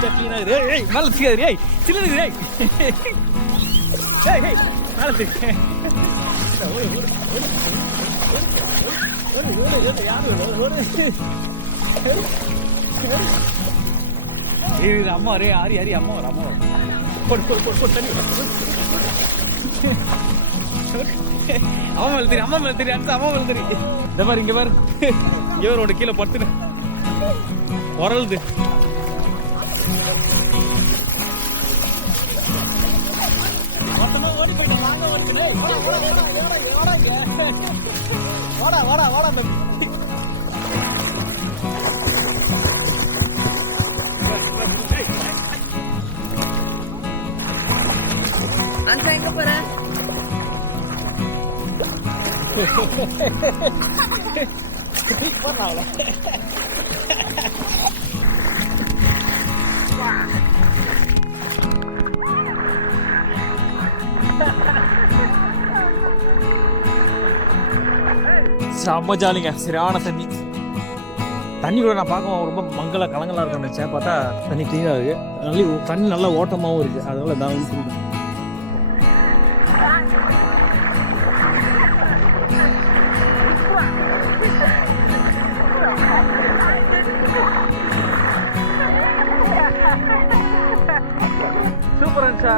நீட்டாக க்ளீனாக இருக்குது. ஏய் மேலே தெரியாது. ஏய் சில்லுது. ஏய் ஏய் ஏய் மேலே தெரியும். யாரு அம்மா ரே ஆரி ஆரி அம்மா வர அம்மா போடு போடு போடு போடு தண்ணி அம்மா மேலே தெரியும். அம்மா மேலே தெரியும். அடுத்து அம்மா மேலே தெரியும். இந்த மாதிரி இங்கே பாரு இங்கே ரோடு கீழே படுத்துன்னு உரலுது. ஓடி போயிட்டு வாங்க வாடா வாடா வாடா அந்த எங்க போற? செம்ம ஜாலிங்க. சரியான தண்ணி. தண்ணி கூட நான் பார்க்க ரொம்ப மங்கள கலங்களாக இருக்கும் நினச்சேன். பார்த்தா தண்ணி க்ளீனாக இருக்குது. தண்ணி நல்லா ஓட்டமாகவும் இருக்குது. அதனால நான் வந்து சொல்லுவேன். சூப்பர் இருந்துச்சா?